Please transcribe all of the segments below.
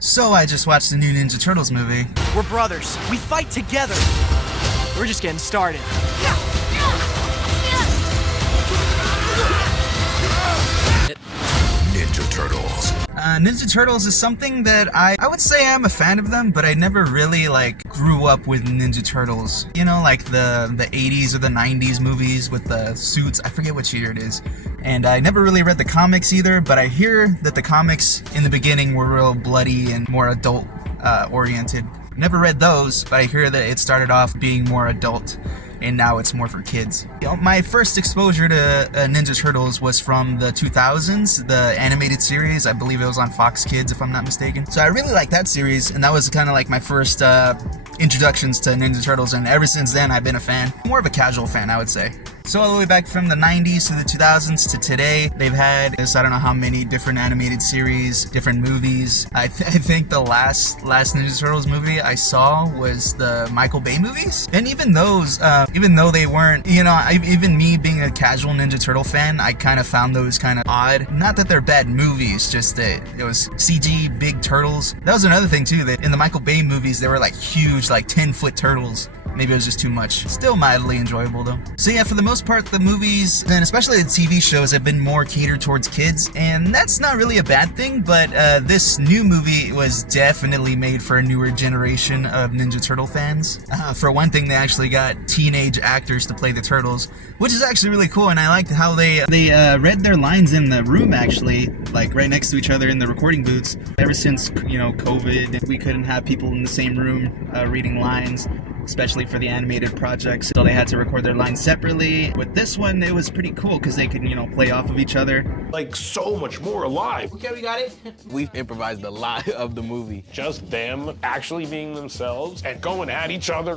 So I just watched the new Ninja Turtles movie. We're brothers. We fight together. We're just getting started. Ninja Turtles. Ninja Turtles is something that I would say I'm a fan of them, but I never really grew up with Ninja Turtles. You know, like the 80s or the 90s movies with the suits. I forget which year it is. And I never really read the comics either, but I hear that the comics in the beginning were real bloody and more adult oriented. Never read those, but I hear that it started off being more adult and now it's more for kids. You know, my first exposure to Ninja Turtles was from the 2000s, the animated series. I believe it was on Fox Kids, if I'm not mistaken. So I really liked that series, and that was kind of like my first introductions to Ninja Turtles, and ever since then I've been a fan. More of a casual fan, I would say. So all the way back from the 90s to the 2000s to today, they've had I don't know how many different animated series, different movies. I think the last Ninja Turtles movie I saw was the Michael Bay movies. And even those, even though they weren't, you know, even me being a casual Ninja Turtle fan, I kind of found those kind of odd. Not that they're bad movies, just that it was CG big turtles. That was another thing too, that in the Michael Bay movies, they were like huge, like 10-foot turtles. Maybe it was just too much. Still mildly enjoyable though. So yeah, for the most part, the movies, and especially the TV shows, have been more catered towards kids, and that's not really a bad thing, but this new movie was definitely made for a newer generation of Ninja Turtle fans. For one thing, they actually got teenage actors to play the Turtles, which is actually really cool, and I liked how they read their lines in the room, actually, like right next to each other in the recording booths. Ever since, you know, COVID, we couldn't have people in the same room reading lines, especially for the animated projects, so they had to record their lines separately. With this one, it was pretty cool because they could, you know, play off of each other. Like so much more alive. Okay, we got it. We've improvised a lot of the movie. Just them actually being themselves and going at each other.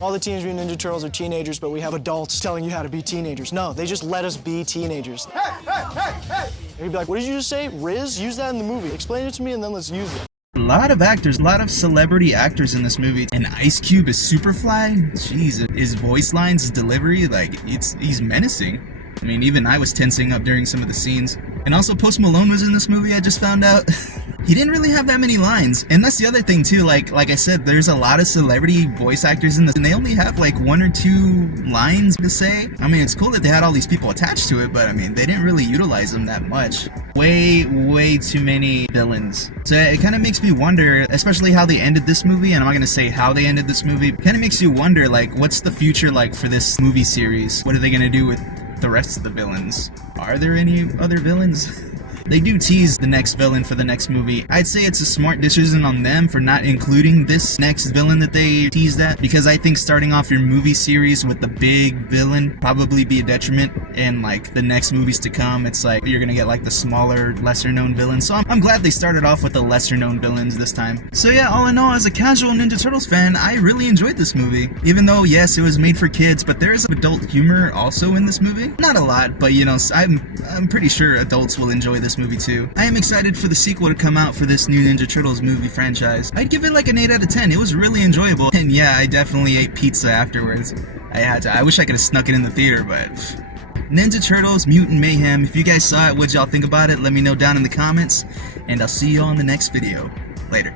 All the Teenage Mutant Ninja Turtles are teenagers, but we have adults telling you how to be teenagers. No, they just let us be teenagers. Hey! And you'd be like, what did you just say? Riz? Use that in the movie. Explain it to me and then let's use it. A lot of actors, a lot of celebrity actors in this movie. And Ice Cube is Superfly. Jeez, his voice lines, his delivery, like, he's menacing. I mean, even I was tensing up during some of the scenes. And also Post Malone was in this movie, I just found out. He didn't really have that many lines. And that's the other thing too, like I said, there's a lot of celebrity voice actors in this, and they only have like 1 or 2 lines to say. I mean, it's cool that they had all these people attached to it, but I mean, they didn't really utilize them that much. Way too many villains. So it kind of makes me wonder, especially how they ended this movie, and I'm not gonna say how they ended this movie, kind of makes you wonder, like, what's the future like for this movie series? What are they gonna do with the rest of the villains? Are there any other villains? They do tease the next villain for the next movie. I'd say it's a smart decision on them for not including this next villain that they teased at, because I think starting off your movie series with the big villain probably be a detriment, and like the next movies to come, it's like you're gonna get like the smaller, lesser known villains. So I'm glad they started off with the lesser known villains this time. So yeah, all in all, as a casual Ninja Turtles fan, I really enjoyed this movie. Even though, yes, it was made for kids, but there is adult humor also in this movie. Not a lot, but you know, I'm pretty sure adults will enjoy this movie too. I am excited for the sequel to come out for this new Ninja Turtles movie franchise. I'd give it like an 8 out of 10. It was really enjoyable. And yeah, I definitely ate pizza afterwards. I had to. I wish I could have snuck it in the theater, but... Ninja Turtles, Mutant Mayhem. If you guys saw it, what'd y'all think about it? Let me know down in the comments. And I'll see you all in the next video. Later.